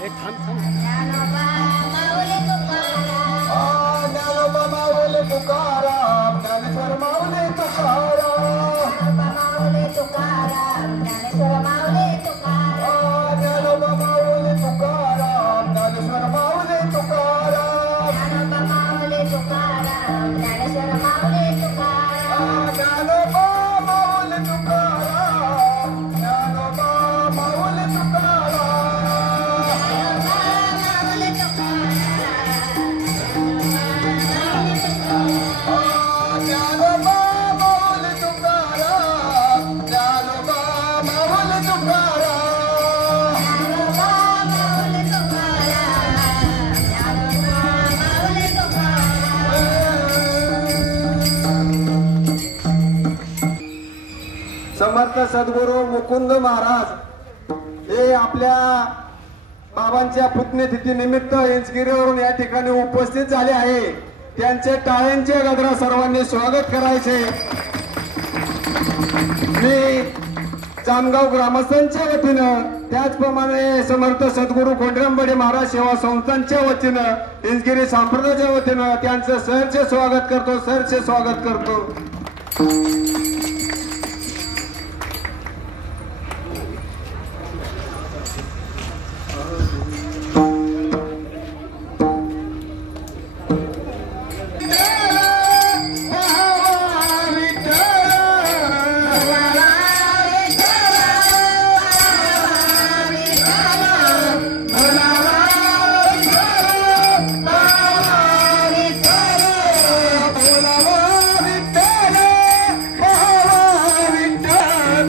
ज्ञानोबा माऊली तुकाराम ज्ञानेश्वर माऊली तुकाराम माऊली तुकाराम ज्ञानेश्वर माऊली तुकाराम ज्ञानोबा माऊली तुकाराम ज्ञानेश्वर माऊली तुकाराम ज्ञानोबा माऊली तुकाराम ज्ञानेश्वर माऊली तुकाराम ज्ञानोबा माऊली तुकाराम ज्ञानोबा माऊली समर्थ सद्गुरू मुकुंद महाराज हे आपल्या बाबांच्या पुण्यतिथी निमित्त इंचगिरीवरून या ठिकाणी उपस्थित झाले आहे। त्यांचे टाळ्यांचे गजरा सर्वांनी स्वागत करायचे। मी जामगाव ग्रामस्थांच्या वतीनं त्याचप्रमाणे समर्थ सद्गुरू कोंडरामबडे महाराज सेवा संस्थांच्या वतीनं इंचगिरी संप्रदायाच्या वतीनं त्यांचं सहर्ष स्वागत करतो।